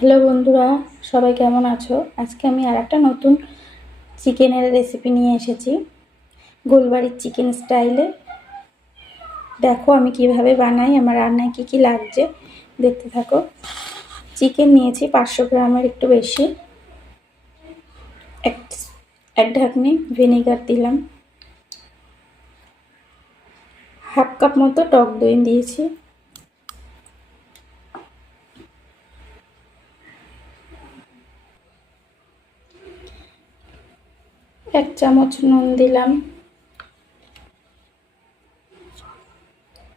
Hello বন্ধুরা, সবাই কেমন আছো? আজকে আমি আর একটা নতুন চিকেনের রেসিপি নিয়ে এসেছি। গোলবাড়ির চিকেন স্টাইলে দেখো আমি কীভাবে বানাই, আমার রান্নায় কী কী লাগছে। দেখতে থাকো। চিকেন নিয়েছি পাঁচশো গ্রামের একটু বেশি। এক এক ঢাকনি ভিনেগার দিলাম। হাফ কাপ মতো টক দই দিয়েছি। এক চামচ নুন দিলাম।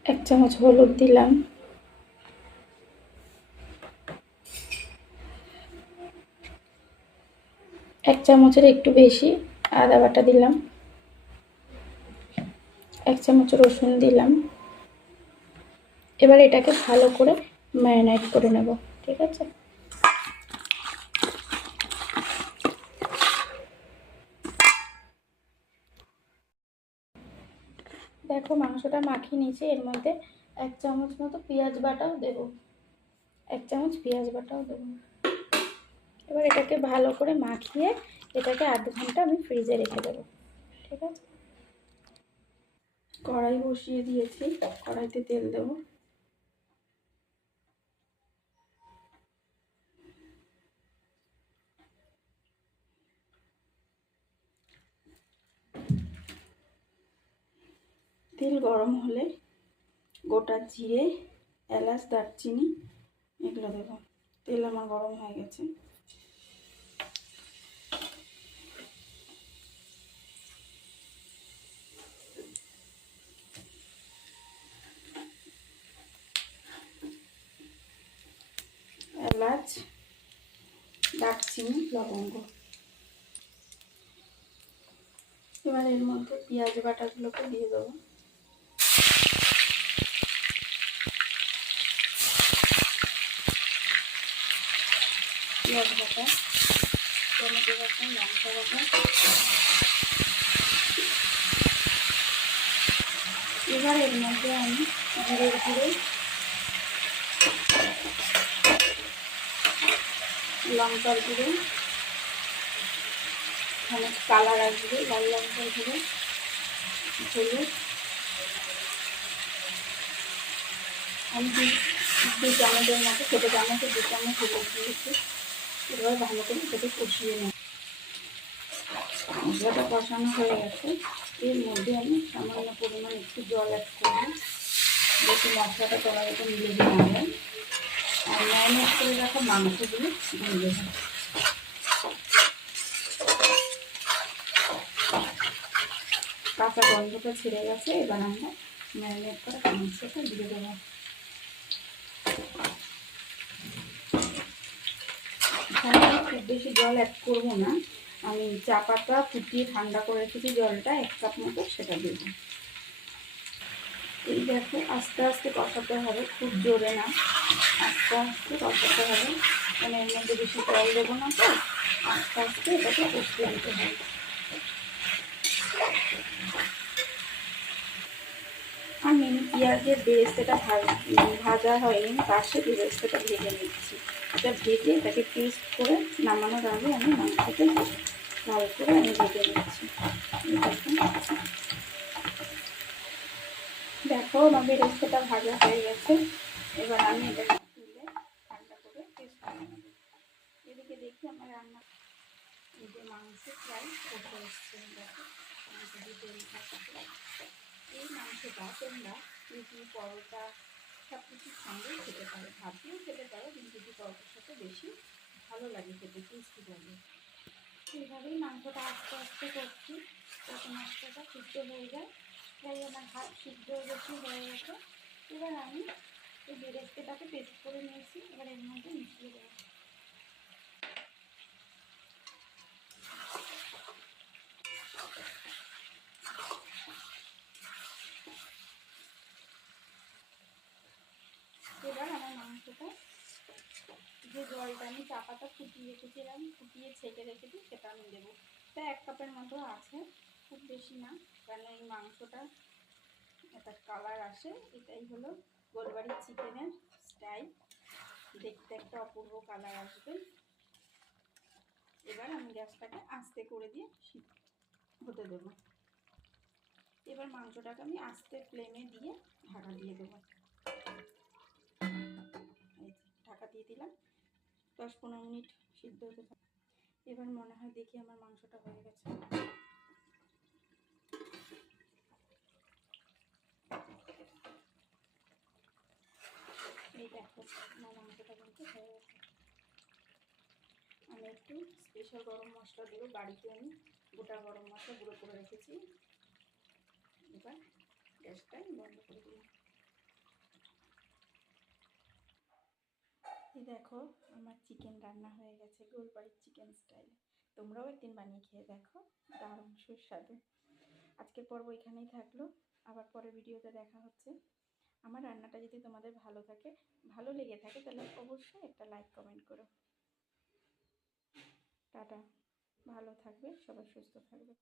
এক চামচ হলুদ দিলাম। এক চামচের একটু বেশি আদা বাটা দিলাম। এক চামচ রসুন দিলাম। এবার এটাকে ভালো করে ম্যারিনেট করে নেব, ঠিক আছে? দেখো মাংসটা মাখিয়ে নিয়েছি, এর মধ্যে এক চামচ মতো পেঁয়াজ বাটাও দেব। এক চামচ পেঁয়াজ বাটাও দেবো। এবার এটাকে ভালো করে মাখিয়ে এটাকে আধ ঘণ্টা আমি ফ্রিজে রেখে দেবো, ঠিক আছে? কড়াই বসিয়ে দিয়েছি কড়াইতে তেল দেবো। তেল গরম হলে গোটা জিরে, এলাচ, দারচিনি এগুলো দেবো। তেল আমার গরম হয়ে গেছে। এলাচ, দারচিনি, লবঙ্গ। এবার এর মধ্যে পেঁয়াজ বাটাগুলোকে দিয়ে দেবো। পেঁয়াজ বাটা টমেটো বাটা লঙ্কা বাটা এবার এর মধ্যে আমি জিরের গুঁড়ো লঙ্কার গুঁড়ো এখানে কালার আসবে লাল লঙ্কার গুঁড়ো হলুদ আমি দু চামচের মতো ছোটো চামচে দু চামচ দিয়েছি এবার ভালো করে সেটা কষিয়ে নেব। মশলাটা কষানো হয়ে গেছে। এর মধ্যে আমি সামান্য পরিমাণ একটু জল অ্যাড করব। যাতে মশলাটা তলা যাতে মিলে দিয়ে না। যায় আর ম্যারিনেট করে রাখা মাংসগুলো দিয়ে দেবো। কাঁচা গন্ধটা ছেড়ে গেছে। এবার আমরা ম্যারিনেট করে মাংসটা দিয়ে দেবো। খুব বেশি জল অ্যাড করব না। আমি চা পাতা ফুটিয়ে ঠান্ডা করে রেখেছি, জলটা এক কাপ মতো সেটা দেবো এই দেখো, আস্তে আস্তে কষাতে হবে, খুব জোরে না। আস্তে আস্তে কষাতে হবে। মানে এর মধ্যে বেশি জল দেবো না তো। আস্তে আস্তে এটাকে কষতে দিতে হবে। আমি পেঁয়াজের বেরেস্তাটা ভাজা হয়নি, পাশে বেরেস্তাটা ভেজে নিচ্ছি। এটা ভেজে এটাকে পেস্ট করে নামানোর আগে আমি মাংসতে লাল করে আমি ভেজে নিচ্ছি। দেখো আমার বেরেস্তাটা ভাজা হয়ে গেছে। এবার আমি এটা তুলে ঠান্ডা করে পেস্ট করে নেব। এদিকে দেখি আমার রান্না। এই যে মাংস প্রায় কষে এসছে দেখো। এই মাংসটা তোমরা রুটি, পরোটা সব কিছুর সঙ্গে খেতে পারো। ভাত দিয়েও খেতে পারো কিন্তু রুটি পরোটার সাথে বেশি ভালো লাগে খেতে, টেস্টি লাগে। সেইভাবেই মাংসটা আস্তে আস্তে করছি। যাতে মাংসটা সিদ্ধ হয়ে যায়। তাই আমার হাত সিদ্ধ বেশি হয়ে গেছে। এবার আমি এই বেরেস্তেটাকে পেস্ট করে নিয়েছি। এবার এর মধ্যে মিশিয়ে দেবো এবার আমার মাংসটা যে জলটা আমি চা পাতা ফুটিয়ে রেখেছিলাম, ফুটিয়ে ছেঁকে রেখেছি, সেটা আমি দেবো। তা এক কাপের মতো আছে, খুব বেশি না কারণ এই মাংসটা একটা কালার আসে। এটাই হলো গোলবাড়ির চিকেনের স্টাইল দেখতে একটা অপূর্ব কালার আসবে। এবার আমি গ্যাসটাকে আস্তে করে দিয়ে হতে দেবো। এবার মাংসটাকে আমি আস্তে ফ্লেমে দিয়ে ঢাকা দিয়ে দেবো। ঢাকা দিয়ে দিলাম। দশ পনেরো মিনিট সিদ্ধ হতে থাক। এবার মনে হয় দেখি আমার মাংসটা হয়ে গেছে। এই দেখো, আমার মাংসটা কিন্তু হয়ে গেছে। আমি একটু স্পেশাল গরম মশলা দেবো। বাড়িতে আমি গোটা গরম মশলা গুঁড়ো করে রেখেছি। এবার গ্যাসটা বন্ধ করে দিলাম। দেখো আমার চিকেন রান্না হয়ে গেছে গোলবাড়ির চিকেন স্টাইলে তোমরাও একদিন বানিয়ে খেয়ে দেখো, দারুণ সুস্বাদু। আজকের পর্ব এখানেই থাকল। আবার পরের ভিডিওতে দেখা হচ্ছে। আমার রান্নাটা যদি তোমাদের ভালো থাকে, ভালো লেগে থাকে, তাহলে অবশ্যই একটা লাইক কমেন্ট করো। টাটা। ভালো থাকবে, সবাই সুস্থ থাকবে।